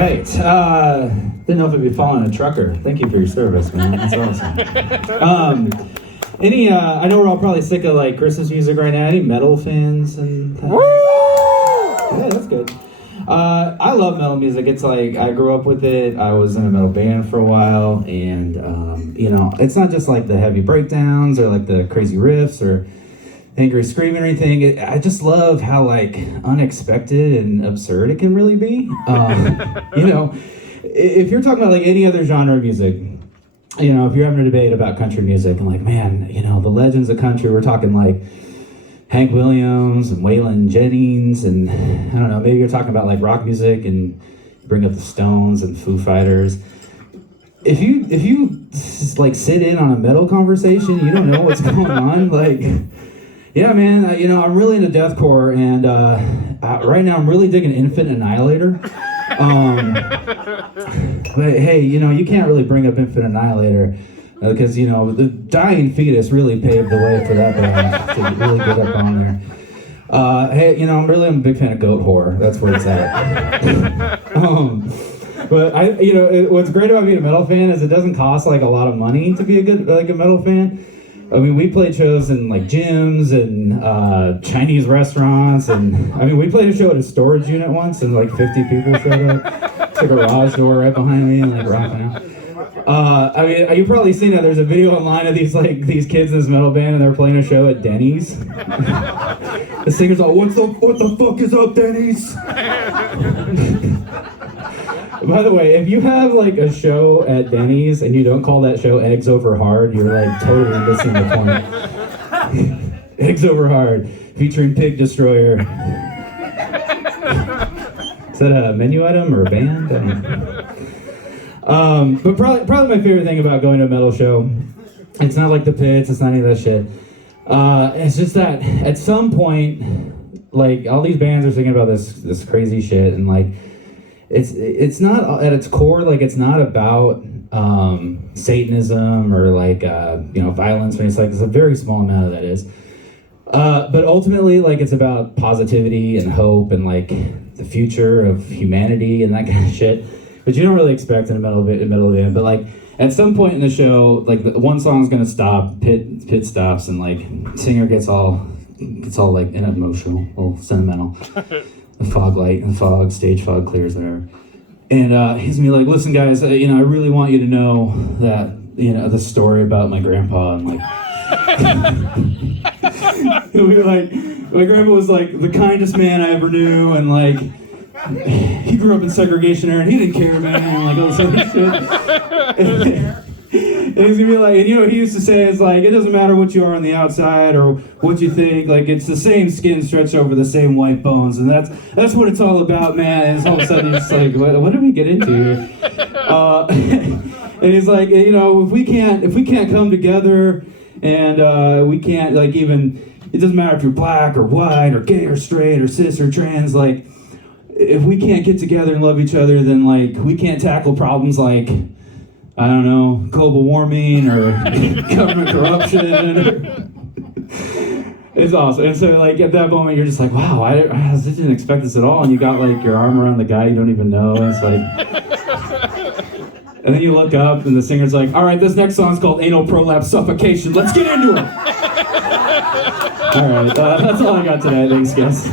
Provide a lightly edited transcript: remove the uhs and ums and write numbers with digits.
right. Didn't know if it'd be following a trucker. Thank you for your service, man. That's awesome. I know we're all probably sick of like Christmas music right now. Any metal fans? Woo! Yeah, that's good. I love metal music. It's like I grew up with it. I was in a metal band for a while, and it's not just like the heavy breakdowns or like the crazy riffs or angry screaming or anything. I just love how like unexpected and absurd it can really be. If you're talking about like any other genre of music, if you're having a debate about country music and like, man, the legends of country, we're talking like Hank Williams and Waylon Jennings, and I don't know, maybe you're talking about like rock music and bring up the Stones and Foo Fighters. If you like sit in on a metal conversation, you don't know what's going on. Like, yeah, man, I'm really into deathcore, and right now I'm really digging Infant Annihilator. But hey, you can't really bring up Infant Annihilator because the Dying Fetus really paved the way for that band to really get up on there. Hey, I'm a big fan of Goat Whore. That's where it's at. But what's great about being a metal fan is it doesn't cost like a lot of money to be a metal fan. I mean, we played shows in like gyms and Chinese restaurants, and I mean, we played a show at a storage unit once, and like 50 people showed up. It's a garage door right behind me, and like rocking out. I mean, you've probably seen it. There's a video online of these kids in this metal band, and they're playing a show at Denny's. The singer's like, "What the fuck is up, Denny's?" By the way, if you have like a show at Denny's and you don't call that show Eggs Over Hard, you're like totally missing the point. Eggs Over Hard, featuring Pig Destroyer. Is that a menu item or a band? But probably my favorite thing about going to a metal show, it's not like the pits, it's not any of that shit. It's just that at some point, like all these bands are singing about this crazy shit, and like it's not at its core, like it's not about Satanism or like violence. It's like it's a very small amount of that is. But ultimately, like it's about positivity and hope and like the future of humanity and that kind of shit. But you don't really expect in a metal band. But like at some point in the show, like the one song's gonna stop, pit stops, and like singer gets all like emotional, a little sentimental. The stage fog clears there, and he's gonna be like, "Listen, guys, I really want you to know that the story about my grandpa and like." He'll be like, my grandpa was like the kindest man I ever knew, and like he grew up in segregation era, and he didn't care, man, and like all this other shit. And he's gonna be like, and he used to say, it's like, it doesn't matter what you are on the outside or what you think, like it's the same skin stretched over the same white bones, and that's what it's all about, man. And all of a sudden he's just like, what did we get into here? And he's like, if we can't come together, and we can't like even, it doesn't matter if you're black or white or gay or straight or cis or trans, like if we can't get together and love each other, then like we can't tackle problems like, I don't know, global warming or government corruption. It's awesome. And so like at that moment you're just like, wow, I didn't expect this at all. And you got like your arm around the guy you don't even know. And it's like, and then you look up and the singer's like, all right, this next song's called Anal Prolapse Suffocation. Let's get into it. All right, that's all I got today. Thanks, guys.